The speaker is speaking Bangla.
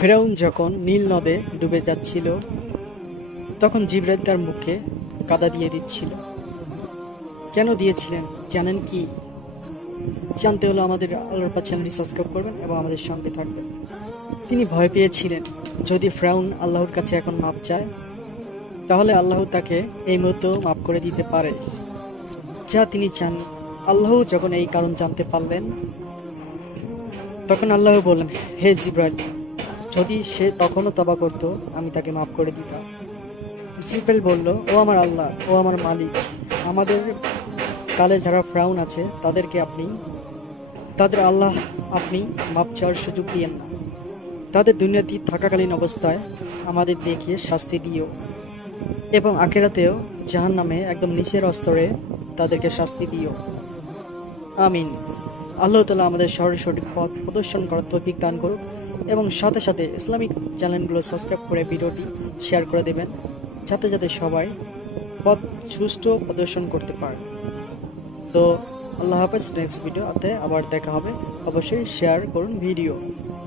ফেরাউন যখন নীল নদে ডুবে যাচ্ছিল তখন জিবরাইল তার মুখে কাদা দিয়ে দিচ্ছিল। কেন দিয়েছিলেন জানেন কি? জানতে হলে আমাদের আল্লাহর পাক চ্যানেলটি সাবস্ক্রাইব করবেন এবং আমাদের সঙ্গে থাকবেন। তিনি ভয় পেয়েছিলেন যদি ফেরাউন আল্লাহর কাছে এখন মাপ চায় তাহলে আল্লাহ তাকে এই মতো মাপ করে দিতে পারে, যা তিনি চান। আল্লাহ যখন এই কারণ জানতে পারলেন তখন আল্লাহ বললেন, হে জিবরাইল, যদি সে তখনও তওবা করত আমি তাকে মাফ করে দিতাম। জিবরাইল বলল, ও আমার আল্লাহ, ও আমার মালিক, আমাদের কালে যারা ফেরাউন আছে তাদের আল্লাহ আপনি মাপ চাওয়ার সুযোগ দিয়েন না। তাদের দুনিয়াতে থাকাকালীন অবস্থায় আমাদের দেখিয়ে শাস্তি দিও এবং আখিরাতেও জাহান্নামে একদম নিচের স্তরে তাদেরকে শাস্তি দিও। আমিন। আল্লাহ তাআলা আমাদের সঠিক পথ প্রদর্শন করার তৌফিক দান করুক এবং সাথে সাথে ইসলামিক চ্যানেলগুলো সাবস্ক্রাইব করে ভিডিওটি শেয়ার করে দেবেন, যাতে সবাই পথ সুষ্ঠু প্রদর্শন করতে পারে। তো আল্লাহ হাফেজ। নেক্সট ভিডিওতে আবার দেখা হবে। অবশ্যই শেয়ার করুন ভিডিও।